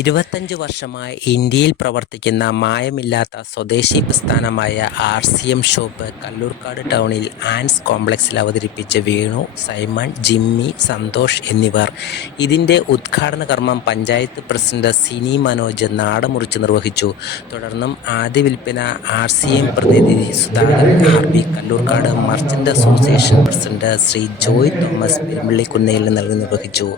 25 വർഷമായി ഇന്ത്യയിൽ പ്രവർത്തിക്കുന്ന മായമില്ലാത്ത സ്വദേശി പ്രസ്ഥാനമായ RCM ഷോപ്പ് കല്ലൂർക്കാട് ടൗണിൽ ആൻസ് കോംപ്ലക്സിൽ അവതരിപ്പിച്ച വേണു, സൈമൺ, ജിമ്മി, സന്തോഷ് എന്നിവർ. ഇതിൻ്റെ ഉദ്ഘാടന കർമ്മം പഞ്ചായത്ത് പ്രസിഡന്റ് സിനി മനോജ് നാടമുറിച്ച് നിർവഹിച്ചു. തുടർന്നും ആദ്യ വിൽപ്പന RCM പ്രതിനിധി Sudhakaran RB, Kallurkad merchant association president Shri Joy Thomas Perumpallikkunnel നിർവഹിച്ചു.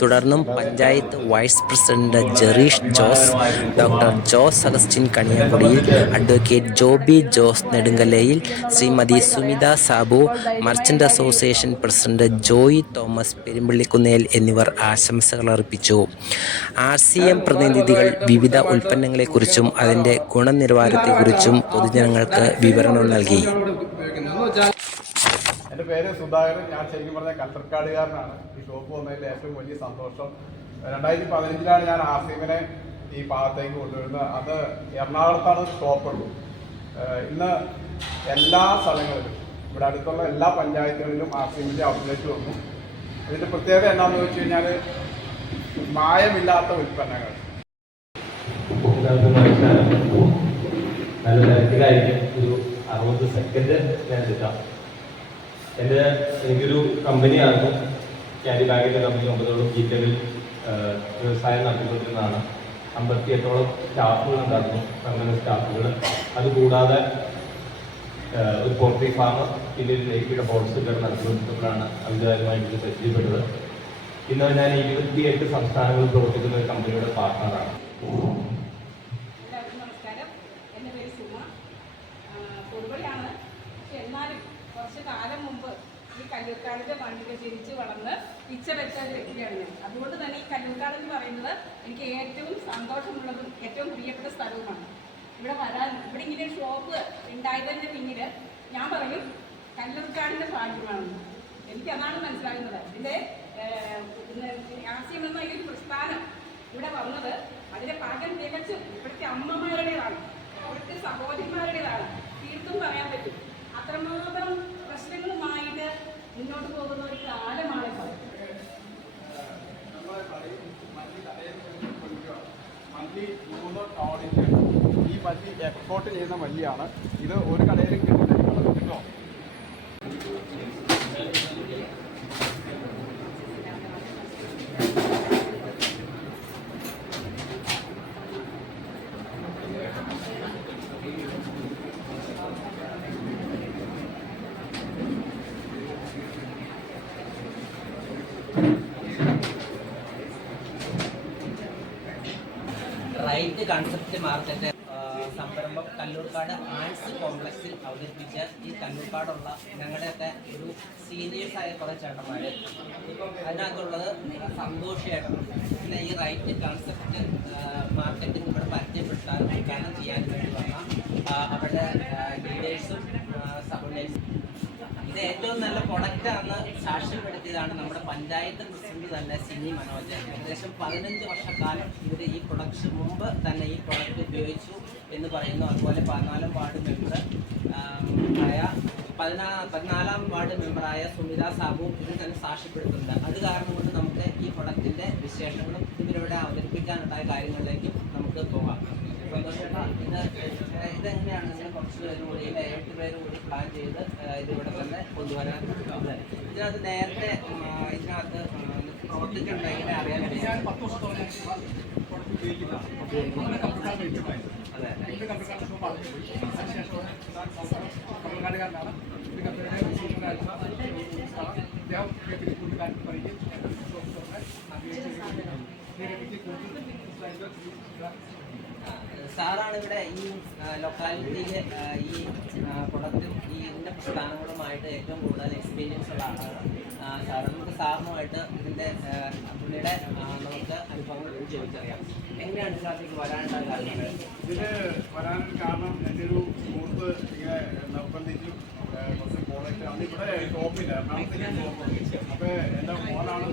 തുടർന്നും panchayat vice president Jereesh Jose, doctor Jose Augustine Kaniyankudiyil, advocate Joby Jose Nedunkallayil, Shrimati Sumitha Sabu, merchant association president Joy Thomas Perumpallikkunnel എന്നിവർ ആശംസകൾ അർപ്പിച്ചു. RCM പ്രതിനിധികൾ വിവിധ ഉൽപ്പന്നങ്ങളെക്കുറിച്ചും അതിൻ്റെ ഗുണനിലവാരത്തെക്കുറിച്ചും പൊതുജനങ്ങൾക്ക് വിവരണം നൽകി. എൻ്റെ പേര് സുധാകരൻ. ഞാൻ ശരിക്കും പറഞ്ഞാൽ കല്ലൂർക്കാടുകാരനാണ്. ഈ ഷോപ്പ് വന്നതിൽ ഏറ്റവും വലിയ സന്തോഷം. 2015 ഞാൻ RCMനെ ഈ ഭാഗത്തേക്ക് കൊണ്ടുവരുന്നത്. അത് എറണാകുളത്താണ് ഷോപ്പുള്ളത്. ഇന്ന് എല്ലാ സ്ഥലങ്ങളിലും, ഇവിടെ അടുത്തുള്ള എല്ലാ പഞ്ചായത്തുകളിലും RCMൻ്റെ ഔട്ട്ലെറ്റ് വന്നു. ഇതിൻ്റെ പ്രത്യേകത എന്താണെന്ന് വെച്ച് കഴിഞ്ഞാൽ മായമില്ലാത്ത ഉൽപ്പന്നങ്ങൾ. നല്ല തിരക്കിലായിരിക്കും. ഒരു 60 സെക്കൻഡ് ഞാൻ എടുക്കാം. എനിക്കൊരു കമ്പനിയായിരുന്നു, ക്യാരി ബാഗിൻ്റെ കമ്പനി. 9ഓളം ജില്ലകളിൽ വ്യവസായം നടത്തിക്കൊണ്ടിരുന്നതാണ്. 58ഓളം സ്റ്റാഫുകൾ ഉണ്ടായിരുന്നു, പെർമനന്റ് സ്റ്റാഫുകൾ. അതുകൂടാതെ ഒരു പോൾട്രി ഫാം, പിന്നെ ഒരു ലേക്കിയുടെ ഹോൾസെയിലർ നടത്തിക്കൊണ്ടിരുന്നപ്പോഴാണ് അമിതമായിട്ട് പരിചയപ്പെട്ടത്. ഇന്ന് ഞാൻ 28 സംസ്ഥാനങ്ങളിൽ പ്രവർത്തിക്കുന്ന ഒരു കമ്പനിയുടെ പാർട്ണറാണ്. കുറച്ച് കാലം മുമ്പ് ഈ കല്ലൂർക്കാടിൻ്റെ മണ്ണിൽ ജനിച്ച് വളർന്ന് പിച്ച വെച്ച ഒരു വ്യക്തിയാണ് ഞാൻ. അതുകൊണ്ട് തന്നെ ഈ കല്ലൂർക്കാട് എന്ന് പറയുന്നത് എനിക്ക് ഏറ്റവും സന്തോഷമുള്ളതും ഏറ്റവും പ്രിയപ്പെട്ട സ്ഥലവുമാണ്. ഇവിടെ ഇങ്ങനെ ഒരു ഷോപ്പ് ഉണ്ടായതിൻ്റെ പിന്നിൽ ഞാൻ പറയും കല്ലൂർക്കാടിൻ്റെ ഭാഗ്യമാണെന്ന്. എനിക്കതാണ് മനസ്സിലാകുന്നത്. ഇതിൻ്റെ RCM എന്ന ഈ ഒരു പ്രസ്ഥാനം ഇവിടെ വന്നത് അതിൻ്റെ ഭാഗ്യം തികച്ചും ഇവിടുത്തെ അമ്മമാരുടേതാണ്, ഇവിടുത്തെ സഹോദരിമാരുടേതാണ്. തീർത്തും പറയാൻ പറ്റും. അത്രമാത്രം പ്രശ്നങ്ങളുമായിട്ട് മുന്നോട്ട് പോകുന്ന ഒരു കാലമാണ് ഇപ്പോൾ. ഈ മല്ലി എക്സ്പോർട്ട് ചെയ്യുന്ന മല്ലിയാണ്. ഇത് ഒരു കടയിലും കിട്ടുന്നില്ല കേട്ടോ. റൈറ്റ് കൺസെപ്റ്റ് മാർക്കറ്റ് സംരംഭം കല്ലൂർക്കാട് ആൻസ് കോംപ്ലക്സിൽ അവതരിപ്പിച്ച ഈ കല്ലൂർക്കാടുള്ള ഞങ്ങളുടെയൊക്കെ ഒരു സീനിയേഴ്സായ കുറേ ചേട്ടന്മാർ. ഇപ്പം അതിനകത്തുള്ളത് സന്തോഷമായിട്ടാണ്. പിന്നെ ഈ റൈറ്റ് കൺസെപ്റ്റ് മാർക്കറ്റിൽ ഇവിടെ പരിചയപ്പെടുത്താൻ ഉദ്ഘാടനം ചെയ്യാൻ വേണ്ടി വന്ന അവരുടെ ലീഡേഴ്സും സബോർഡിനേറ്റ്സും. ഇത് ഏറ്റവും നല്ല പ്രൊഡക്റ്റാണെന്ന് സാക്ഷ്യപ്പെടുത്തിയതാണ് നമ്മുടെ പഞ്ചായത്ത് പ്രസിഡന്റ് തന്നെ സിനി മനോജ്. ഏകദേശം 15 വർഷക്കാലം ഇവർ ഈ പ്രൊഡക്റ്റ് മുമ്പ് തന്നെ ഈ പ്രൊഡക്റ്റ് ഉപയോഗിച്ചു എന്ന് പറയുന്നു. അതുപോലെ 14ാം വാർഡ് മെമ്പറായ സുമിത സാബു ഇത് തന്നെ സാക്ഷ്യപ്പെടുത്തുന്നുണ്ട്. അത് കാരണം കൊണ്ട് നമുക്ക് ഈ പ്രൊഡക്റ്റിൻ്റെ വിശേഷങ്ങളും ഇവരിവിടെ അവതരിപ്പിക്കാനുണ്ടായ കാര്യങ്ങളിലേക്കും നമുക്ക് പോകാം. സന്തോഷേട്ടാ, ഇതെങ്ങനെയാണ് നിങ്ങൾ കുറച്ച് പേര് കൂടി 8 പേര് കൂടി പ്ലാൻ ചെയ്ത് ഇതിവിടെ തന്നെ കൊണ്ടുവരാൻ? ഇതിനകത്ത് നേരത്തെ ഇതിനകത്ത് പ്രവർത്തിക്കുന്നുണ്ട്, എങ്ങനെ അറിയാൻ വേണ്ടി? സാറാണ് ഇവിടെ ഈ ലൊക്കാലിറ്റിയിലെ ഈ പ്രൊഡക്റ്റും ഈ ഇതിൻ്റെ പ്രസ്ഥാനങ്ങളുമായിട്ട് ഏറ്റവും കൂടുതൽ എക്സ്പീരിയൻസ് ഉള്ള ആളാണ് സാർ. നമുക്ക് സാറിനുമായിട്ട് ഇതിൻ്റെ പുള്ളിയുടെ നമുക്ക് അനുഭവങ്ങൾ ചോദിച്ചറിയാം. എങ്ങനെയാണ് ഇതിനകത്തേക്ക് വരാനുള്ള കാര്യങ്ങൾ? ഇതിന് വരാനൊരു കാരണം എൻ്റെ ഒരു സുഹൃത്ത് ഇങ്ങനെ നിർബന്ധിച്ചു. കുറച്ച് പ്രോഡക്റ്റ് അന്ന് ഇവിടെ ഷോപ്പില്ല, എറണാകുളത്തേക്ക് ഷോപ്പ്. അപ്പോൾ എൻ്റെ മോനാണ്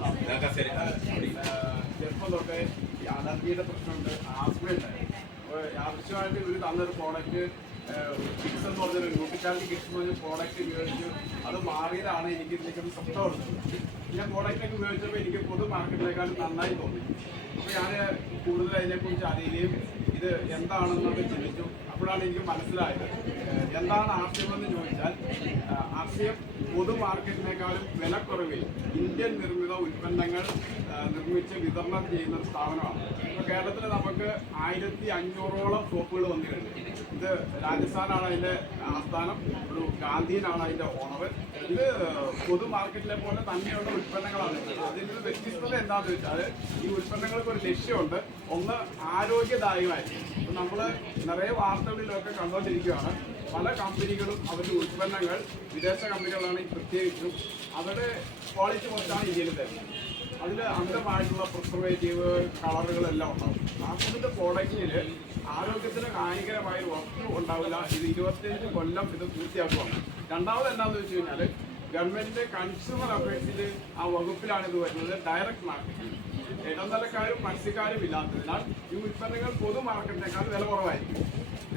ചെറുപ്പം തൊട്ടേ ഈ അലർജിയുടെ പ്രശ്നമുണ്ട്, ആസ്മയുണ്ടായി. അപ്പോൾ ആവശ്യമായിട്ട് ഇവർ തന്നൊരു പ്രോഡക്റ്റ് കിഡ്സ് എന്ന് പറഞ്ഞൊരു ന്യൂട്രിക്കാലിറ്റി കിഡ്സ് എന്ന് പറഞ്ഞ പ്രോഡക്റ്റ് ഉപയോഗിച്ച് അത് മാറിയതാണ് എനിക്ക് ഇതിലേക്കൊന്ന് സ്വപ്നമുള്ളത്. ഞാൻ പ്രോഡക്റ്റൊക്കെ ഉപയോഗിച്ചപ്പോൾ എനിക്ക് പൊതു മാർക്കറ്റിനേക്കാളും നന്നായി തോന്നി. അപ്പോൾ ഞാൻ കൂടുതൽ അതിനെക്കുറിച്ച് അറിയുകയും ഇത് എന്താണെന്നൊക്കെ ചിന്തിച്ചു. അപ്പോഴാണ് എനിക്ക് മനസ്സിലായത് എന്താണ് RCM എന്ന് ചോദിച്ചാൽ RCM പൊതു മാർക്കറ്റിനേക്കാളും വിലക്കുറവിൽ ഇന്ത്യൻ നിർമ്മിത ഉൽപ്പന്നങ്ങൾ നിർമ്മിച്ച് വിതരണം ചെയ്യുന്ന ഒരു സ്ഥാപനമാണ്. ഇപ്പോൾ കേരളത്തിൽ നമുക്ക് 1500ഓളം ഷോപ്പുകൾ വന്നിട്ടുണ്ട്. ഇത് രാജസ്ഥാനാണ് അതിൻ്റെ ആസ്ഥാനം, ഒരു ഗാന്ധിയനാണ് അതിൻ്റെ ഓണർ. ഇത് പൊതു മാർക്കറ്റിലെ പോലെ തന്നെയുള്ള ഉൽപ്പന്നങ്ങളാണ്. അതിൻ്റെ വ്യത്യസ്തത എന്താണെന്ന് വെച്ചാൽ ഈ ഉൽപ്പന്നങ്ങൾക്ക് ഒരു ലക്ഷ്യമുണ്ട്. ഒന്ന് ആരോഗ്യദായകമായിരിക്കും. ഇപ്പം നമ്മൾ നിറയെ വാർത്തകളിലൊക്കെ കണ്ടുകൊണ്ടിരിക്കുകയാണ്. പല കമ്പനികളും അവരുടെ ഉൽപ്പന്നങ്ങൾ വിദേശ കമ്പനികളാണെങ്കിൽ പ്രത്യേകിച്ചും അവരുടെ ക്വാളിറ്റി കുറച്ചാണ് ഇന്ത്യയിൽ തരുന്നത്. അതിൽ അമിതമായിട്ടുള്ള പ്രിസർവേറ്റീവ് കളറുകളെല്ലാം ഉണ്ടാവും. RCMന്റെ പ്രോഡക്റ്റിൽ ആരോഗ്യത്തിന് ഹാനികരമായ ഒരു വസ്തു ഉണ്ടാവില്ല. ഇത് 25 കൊല്ലം ഇത് പൂർത്തിയാക്കുവാണ്. രണ്ടാമത് എന്താണെന്ന് വെച്ച് കഴിഞ്ഞാൽ ഗവൺമെൻറ്റിൻ്റെ കൺസ്യൂമർ അഫയേഴ്സിൽ ആ വകുപ്പിലാണ് ഇത് വരുന്നത്. ഡയറക്റ്റ് മാർക്കറ്റിംഗ് ഇടനിലക്കാരും മത്സ്യക്കാരും ഇല്ലാത്തതിനാൽ ഈ ഉൽപ്പന്നങ്ങൾ പൊതു മാർക്കറ്റിനേക്കാൾ വില കുറവായിരിക്കും.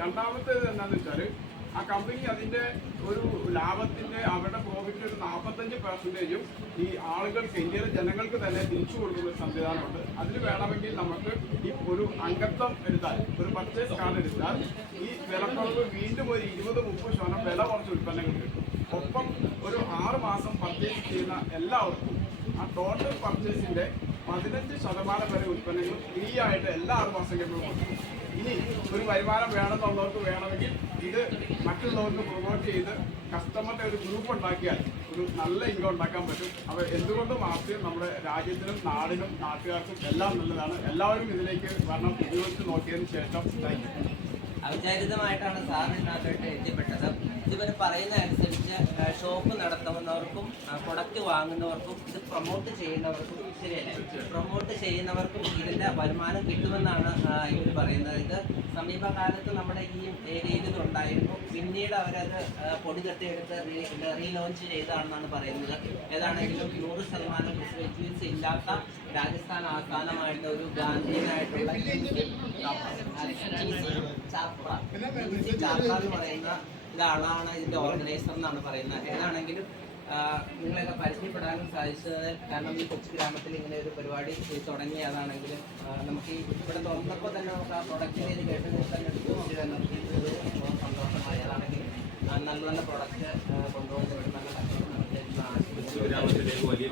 രണ്ടാമത്തേത് എന്താണെന്ന് വെച്ചാൽ ആ കമ്പനി അതിൻ്റെ ഒരു ലാഭത്തിൻ്റെ അവരുടെ പ്രോഫിറ്റിൻ്റെ ഒരു 45% ഈ ആളുകൾക്ക്, ഇന്ത്യയിലെ ജനങ്ങൾക്ക് തന്നെ തിരിച്ചു കൊടുക്കുന്ന ഒരു സംവിധാനമുണ്ട്. അതിന് വേണമെങ്കിൽ നമുക്ക് ഈ ഒരു അംഗത്വം എടുത്താൽ, ഒരു പർച്ചേസ് കാർഡ് എടുത്താൽ ഈ വിലക്കുറവ് വീണ്ടും ഒരു 20-30% വില കുറച്ച് ഉൽപ്പന്നങ്ങൾ കിട്ടും. ഒപ്പം ഒരു 6 മാസം പർച്ചേസ് ചെയ്യുന്ന എല്ലാവർക്കും ആ ടോട്ടൽ പർച്ചേസിൻ്റെ 15% വരെ ഉൽപ്പന്നങ്ങൾ ഫ്രീ ആയിട്ട് എല്ലാ 6 മാസം കഴിയുമ്പോൾ കൊടുക്കും. ഇനി ഒരു വരുമാനം വേണമെന്നുള്ളവർക്ക് വേണമെങ്കിൽ ഇത് മറ്റുള്ളവർക്ക് പ്രൊമോട്ട് ചെയ്ത് കസ്റ്റമറുടെ ഒരു ഗ്രൂപ്പ് ഉണ്ടാക്കിയാൽ ഒരു നല്ല ഇൻകം ഉണ്ടാക്കാൻ പറ്റും. അപ്പോൾ എന്തുകൊണ്ടും RCM നമ്മുടെ രാജ്യത്തിനും നാടിനും നാട്ടുകാർക്കും എല്ലാം നല്ലതാണ്. എല്ലാവരും ഇതിലേക്ക് വരണം, ഉപയോഗിച്ച് നോക്കിയതിന് ശേഷം. Thank you. അവിചാരിതമായിട്ടാണ് സാർ ഇതിനകത്തോട്ട് എത്തിപ്പെട്ടത്. ഇതുവരെ പറയുന്ന അനുസരിച്ച് ഷോപ്പ് നടത്തുന്നവർക്കും പ്രൊഡക്റ്റ് വാങ്ങുന്നവർക്കും ഇത് പ്രൊമോട്ട് ചെയ്യുന്നവർക്കും ശരിയല്ലേ, പ്രൊമോട്ട് ചെയ്യുന്നവർക്കും ഇതിൻ്റെ വരുമാനം കിട്ടുമെന്നാണ് ഇവർ പറയുന്നത്. ഇത് സമീപകാലത്ത് നമ്മുടെ ഈ ഏരിയയിൽ ഇതുണ്ടായിരുന്നു. പിന്നീട് അവരത് പൊടി തട്ടിയെടുത്ത് റീലോഞ്ച് ചെയ്തതാണെന്നാണ് പറയുന്നത്. ഏതാണെങ്കിലും 100% പ്രിസർവേറ്റീവ്സ് ഇല്ലാത്ത രാജസ്ഥാൻ ആസ്ഥാനമായിട്ട് ഒരു ഗാന്ധിയനായിട്ടുള്ള ചാപ്ര എന്ന് പറയുന്ന ഇതാളാണ് ഇതിൻ്റെ ഓർഗനൈസർ എന്നാണ് പറയുന്നത്. ഏതാണെങ്കിലും നിങ്ങളെയൊക്കെ പരിചയപ്പെടാനും സാധിച്ചത് കാരണം ഈ കൊച്ചു ഗ്രാമത്തിൽ ഇങ്ങനെ ഒരു പരിപാടി തുടങ്ങി. അതാണെങ്കിലും നമുക്ക് ഈ ഇവിടെ തുറന്നപ്പോൾ തന്നെ നമുക്ക് ആ പ്രൊഡക്റ്റിനെ ഇത് കേട്ടതിൽ തന്നെ നമുക്ക് ഒരു സന്തോഷമായി. അതാണെങ്കിലും നല്ല നല്ല പ്രൊഡക്റ്റ് കൊണ്ടുപോകുന്നവർ നല്ല കച്ചവടം നടത്തിയിട്ടുള്ള ഗ്രാമത്തിലേക്ക് വലിയ